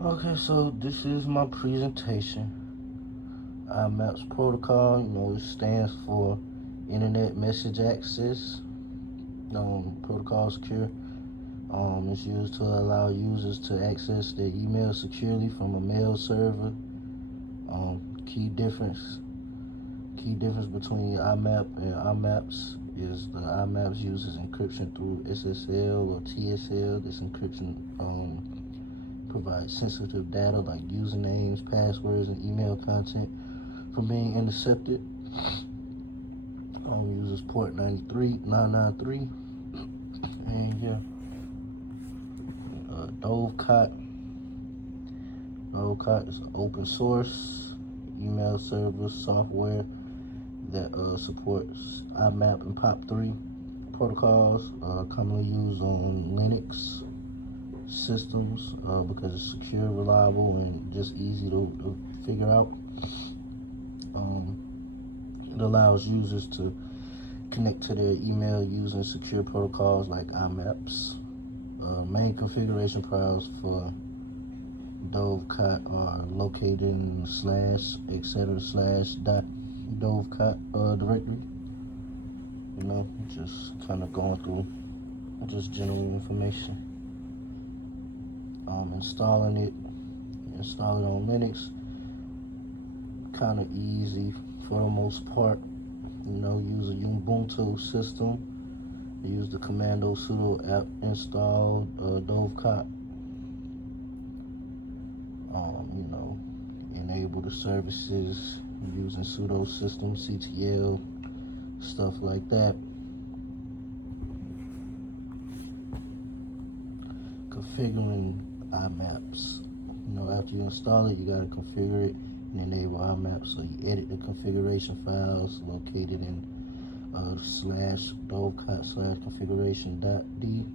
Okay, so this is my presentation. IMAPS protocol, it stands for Internet Message Access. Protocol secure. It's used to allow users to access their email securely from a mail server. Um, key difference key difference between IMAP and IMAPS is the IMAPS uses encryption through SSL or TSL. This encryption provides sensitive data like usernames, passwords, and email content from being intercepted. Uses port 993, and yeah, Dovecot. Dovecot is open source email server software that supports IMAP and POP3 protocols, commonly used on Linux systems because it's secure, reliable, and just easy to figure out. Um, it allows users to connect to their email using secure protocols like IMAPS. Main configuration files for Dovecot are located in /etc/dot Dovecot directory. Just kind of going through just general information. Installing on Linux, kind of easy for the most part. Use a Ubuntu system. Use the commando sudo apt install Dovecot. Enable the services using sudo system ctl, stuff like that. Configuring IMAPS. After you install it, you got to configure it and enable IMAPS. So you edit the configuration files located in /Dovecot/configuration.d.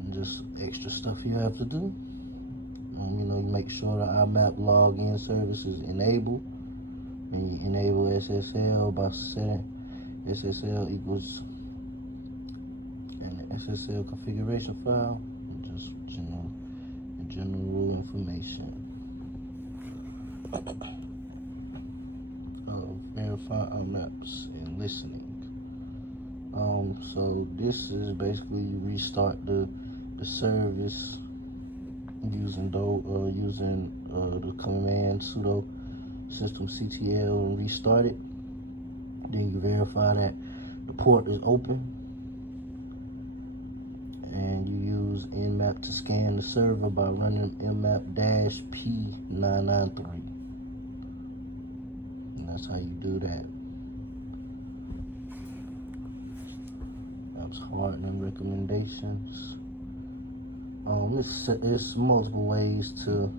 And just extra stuff you have to do. You make sure the IMAP login service is enabled. And you enable SSL by setting SSL equals an SSL configuration file. Just general information. Verify IMAPS and listening. So this is basically you restart the service using the command sudo system ctl and restart it. Then you verify that the port is open, and you use Nmap to scan the server by running nmap-p993. And that's how you do that. That's hardening recommendations. It's multiple ways to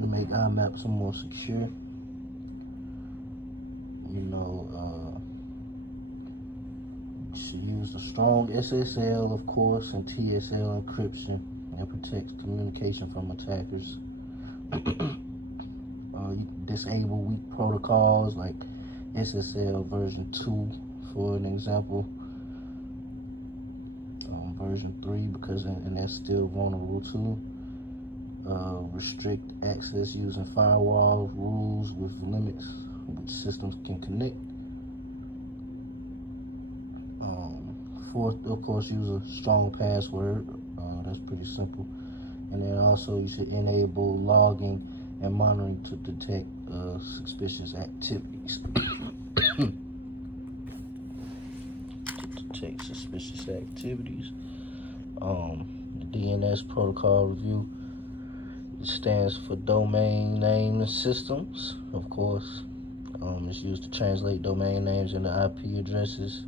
make IMAP some more secure. You should use a strong SSL, of course, and TSL encryption that protects communication from attackers. You disable weak protocols like SSL version 2, for an example. Version 3, because and that's still vulnerable too. Restrict access using firewall rules with limits which systems can connect. Fourth, of course, use a strong password. That's pretty simple. And then also you should enable logging and monitoring to detect suspicious activities. The DNS protocol review, it stands for domain name systems, of course. It's used to translate domain names into IP addresses.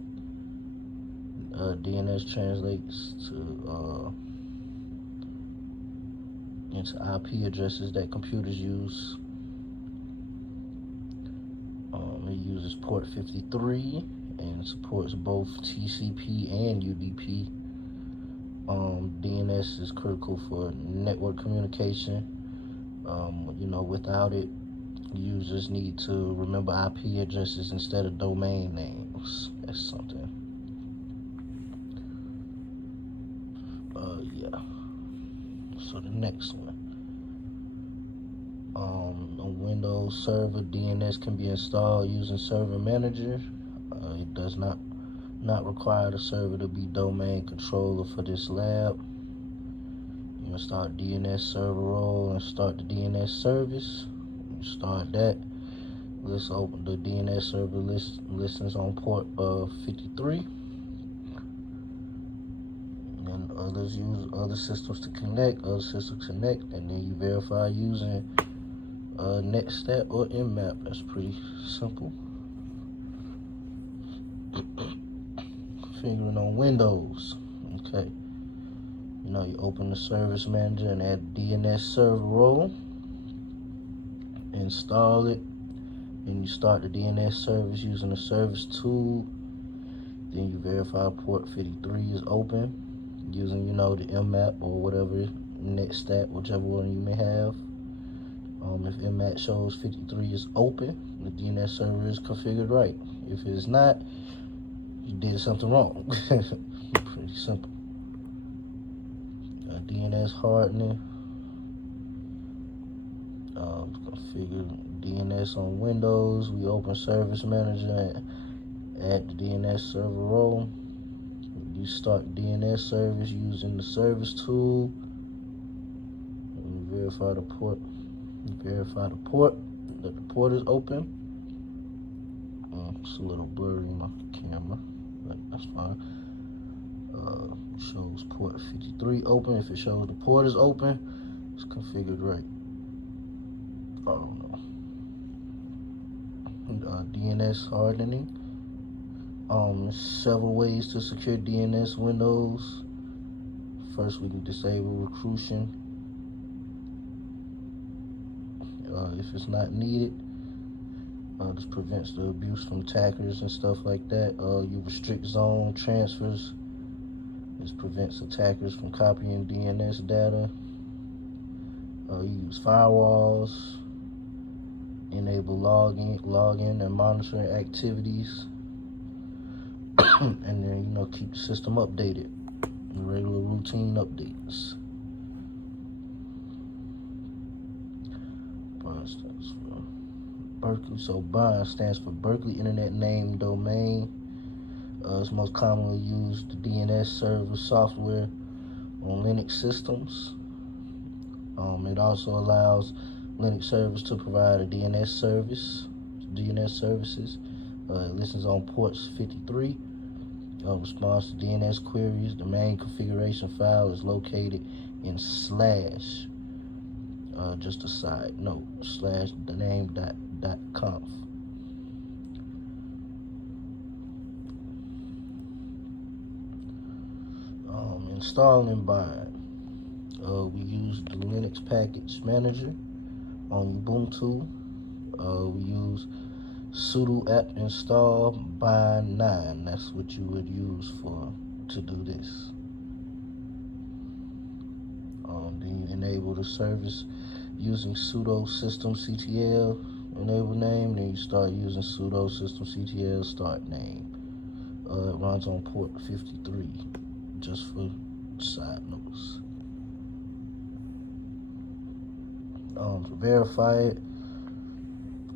DNS translates into IP addresses that computers use. It uses port 53 and supports both TCP and UDP. DNS is critical for network communication. Without it, users need to remember IP addresses instead of domain names. That's something. Yeah. So the next one, On Windows Server, DNS can be installed using Server Manager. It does not require the server to be domain controller for this lab. You can start DNS server role and start the DNS service. You start that. Let's open the DNS server listens on port 53. And others use other systems to connect, and then you verify using NetStat or Nmap. That's pretty simple. Configuring on Windows. Okay. You open the Service Manager and add DNS server role. Install it. Then you start the DNS service using the service tool. Then you verify port 53 is open using, the Nmap or whatever, NetStat, whichever one you may have. If Nmap shows 53 is open, the DNS server is configured right. If it's not, you did something wrong. Pretty simple. DNS hardening. Configure DNS on Windows. We open Service Manager and add the DNS server role. You start DNS service using the service tool. And verify the port. That the port is open. It's a little blurry in my camera, but that's fine. Shows port 53 open. If it shows the port is open, it's configured right. I don't know. DNS hardening. There's several ways to secure DNS windows. First, we can disable recruiting if it's not needed. This prevents the abuse from attackers and stuff like that. You restrict zone transfers. This prevents attackers from copying DNS data. You use firewalls. Enable login and monitoring activities. And then, keep the system updated. Regular routine updates. BIND stands for Berkeley. So BIND stands for Berkeley Internet Name Domain. It's most commonly used DNS server software on Linux systems. It also allows Linux servers to provide a DNS services. It listens on ports 53. Response to DNS queries. The main configuration file is located in slash, just a side note, slash the name.conf. Installing BIND. We use the Linux package manager on Ubuntu. We use sudo apt install bind 9. That's what you would use to do this. Then you enable the service using sudo systemctl enable name. Then you start using sudo systemctl start name. It runs on port 53, just for side notes. To verify it,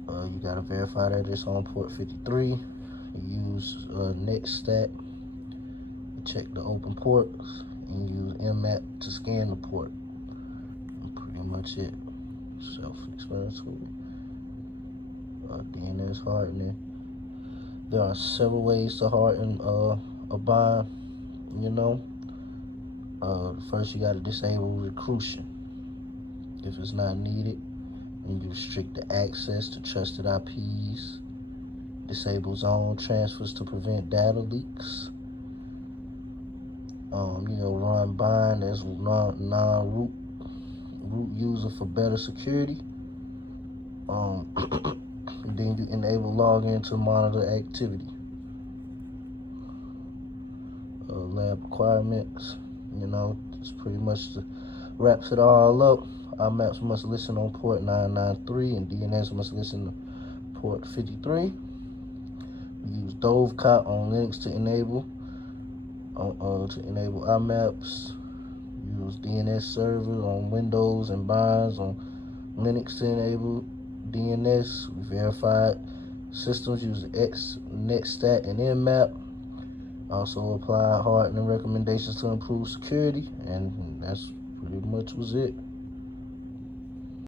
you gotta verify that it's on port 53. You use NetStat to check the open ports, and use Nmap to scan the port. And pretty much it. Self-explanatory. DNS hardening. There are several ways to harden a BIND. First you gotta disable recruiting if it's not needed. And you restrict the access to trusted IPs. Disable zone transfers to prevent data leaks. Run BIND as non-root user for better security. Then you enable login to monitor activity. Lab requirements. It's pretty much wraps it all up. IMAPs must listen on port 993 and DNS must listen to port 53. We use Dovecot on Linux to enable IMAPs. Use DNS server on Windows and BINDs on Linux enabled DNS. We verified systems using X, NetStat, and Nmap. Also applied hardening recommendations to improve security, and that's pretty much was it.